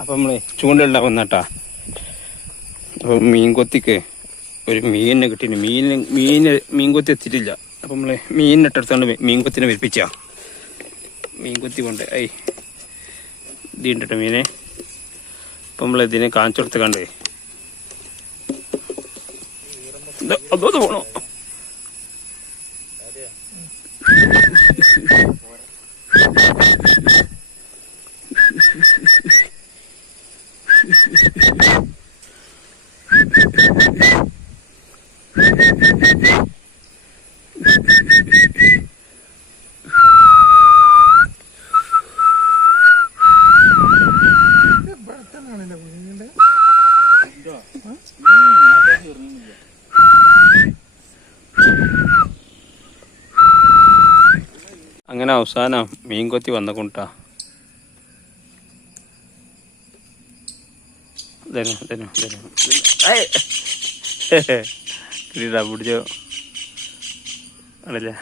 അപ്പം നമ്മൾ ചൂണ്ടയിടാൻ വന്നട്ടാ. അപ്പം മീൻകൊത്തിക്ക് ഒരു മീനിനെ കിട്ടിന്. മീൻകൊത്തി എത്തിയിട്ടില്ല. അപ്പം നമ്മൾ മീനിട്ടെടുത്തോണ്ട് മീൻകൊത്തിനെ വിരിപ്പിച്ച മീൻകൊത്തി കൊണ്ട് ഇതിണ്ടിട്ട് മീനെ. അപ്പം നമ്മൾ ഇതിനെ കാണിച്ചു കൊടുത്ത് കണ്ടേ അതോ പോണോ. അങ്ങനെ അവസാനം മീൻകൊത്തി വന്ന കൊണ്ടാ. പിടിച്ചോ ആണല്ലേ.